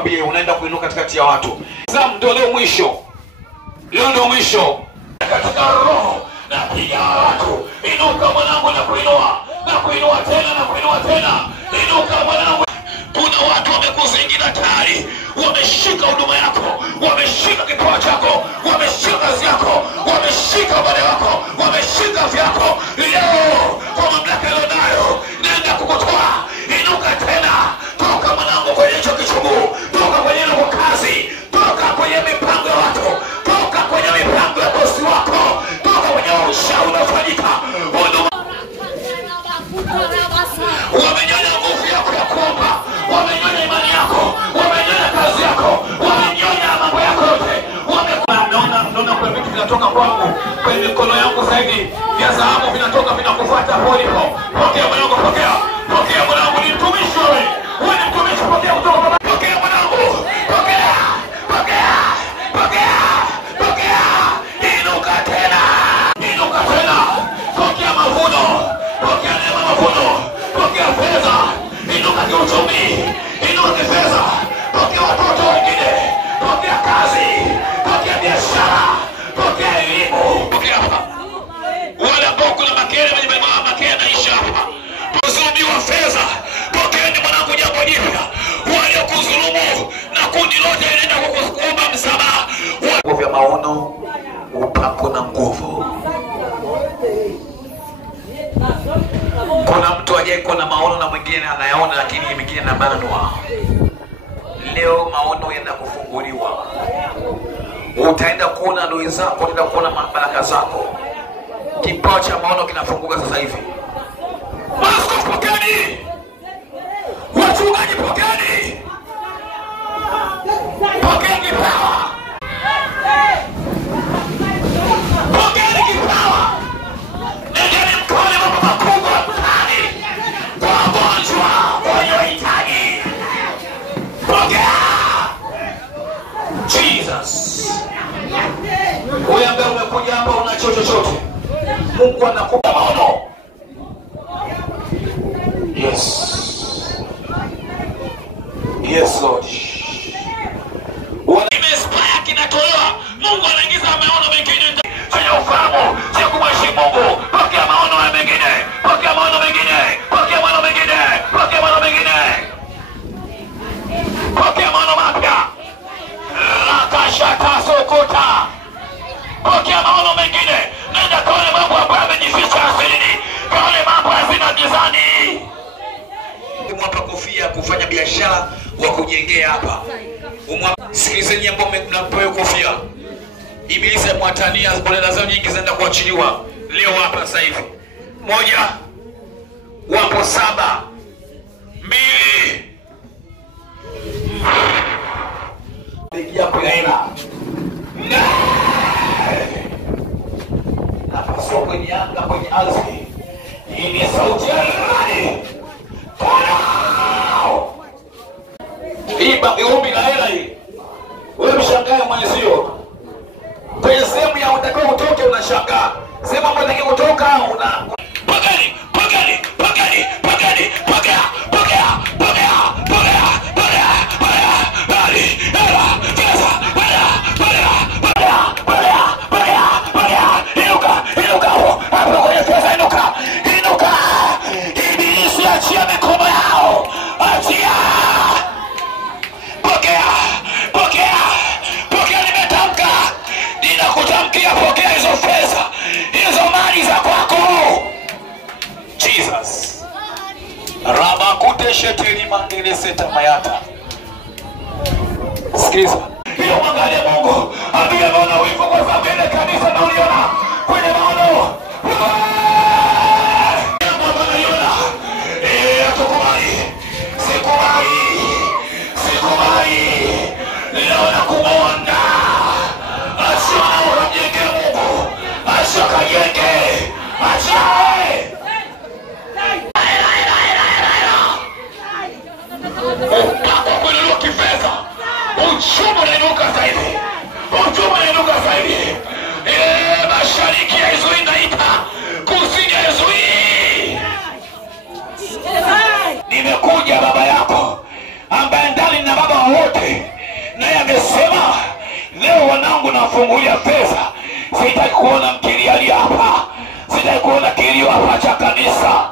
nikwambie unaenda kuinuka katikati ya watu. Zamu ndio leo mwisho. Leo ndio mwisho. Katika roho na piga watu. Inuka mwanangu na kuinua. Na kuinua tena na kuinua tena. Inuka mwanangu. Kuna watu wamekuzingira tayari. Wameshika huduma yako. Wameshika kipawa chako. Wameshika kazi yako. Wameshika wale wako. Wameshika vyako. Leo kwa mamlaka ilionayo nenda kukutoa. Inuka tena. Toka mwanangu kwenye hicho kichungu. Toka kwenye ile kazi. Toka kwenye mipango ya watu. Toka kwenye mipango ya bosi wako. Toka kwenye ushauri unaofanyika. Wamenyonya nguvu yako ya kuomba. Wamenyonya imani yako. Wamenyonya kazi yako. Wamenyonya mambo yako yote. Naona kuna vitu vinatoka kwangu kwenye mikono yangu zaidi vya dhahabu vinatoka vinakufuata polipo. Pokea mwanangu, pokea. Pokea mwanangu, ni mtumishi wewe. Wewe ni mtumishi, pokea kutoka baba. Pokea mwanangu. Pokea. Pokea. Pokea. Pokea. Inuka tena. Inuka tena. Pokea mavuno. Pokea neema mavuno. Pokea fedha. Inuka kiuchumi. Inuka kifedha. Pokea watoto wengine. Pokea kazi. Pokea biashara. Pokea elimu. Pokea hapa. Wale ambao kuna makere mwenye makere naisha hapa. Kuzulumiwa fedha. Pokeeni mwanangu jambo jipya. Wale kuzulumu na kundi lote inaenda kukuomba msamaha. Nguvu ya maono, upako na nguvu. Kuna mtu ajaye na maono na mwingine anayaona lakini mwingine anabanwa. Leo maono yanaenda kufunguliwa. Utaenda kuona adui zako, utaenda kuona baraka zako. Kipawa cha maono kinafunguka sasa hivi. Maaskofu pokeeni. Wachungaji pokeeni. Pokeeni kipawa. Pokeeni kipawa. Nendeni mkone mambo makubwa mtaani. Kwa wagonjwa waliohitaji. Pokea. Jesus. Wewe ambaye umekuja hapa una chochote. Mungu anakupa maono. Yes. Yes Lord. Imespaya kinatolewa. Mungu anaingiza maono mengine. Fanya ufahamu. Sio kumheshimu Mungu. Pokea maono ya mengine. Pokea maono mengine. Pokea maono mengine. Pokea maono mengine. Pokea maono mapya. Rakashata sokota. Pokea maono mengine. Nenda kaone mambo ambayo yamejificha asili. Kaone mambo hazina gizani. Umwapa kofia kufanya biashara wa kujengea hapa. Sikilizeni ambao mnapewa kofia. Ibilisi mwatania bolela zao nyingi zinaenda kuachiliwa leo hapa sasa hivi. 1 wapo 7 2 begi yako ya hela. Napaswa kwenye anga kwenye ardhi. Hii ni sauti ya nani? Hii ombi la hela hii. Wewe mshangae mwenzio. Kwenye sehemu ya utakao utoke unashangaa. Sehemu ambayo unataka kutoka una pagani, pagani, pagani, pagani, pagani, pagani, pagani, pagani, pagani, pagani, bali, hela, pesa, pagani, pagani, pagani, pagani, pagani, pagani, inuka, inuka, hapo kwenye pesa inuka, inuka. Ibilisi achia mikono yao. Achia. Pokea, pokea, pokea nimetamka. Ninakutamkia pokea hizo pesa. Hizo mali za kwako. Jesus. Rabakute sheteli mandele seta mayata. Sikiliza. Hiyo mwangalia Mungu. Adui anaona wivu kwa sababu ile kanisa na uliona kwenye maono. Ninaona kumonda. Acha urajeke Mungu. Acha kajeke. Acha. Upako kuinuka kifedha. Uchumi unainuka zaidi. Uchumi unainuka zaidi. Mashariki ya Izui naita. Kusini ya Izui. Nimekuja baba yako ambaye ndani na baba wote amesema leo wanangu nafungulia pesa. Sitaki kuona mkilialia hapa. Sitaki kuona kilio hapa cha kanisa.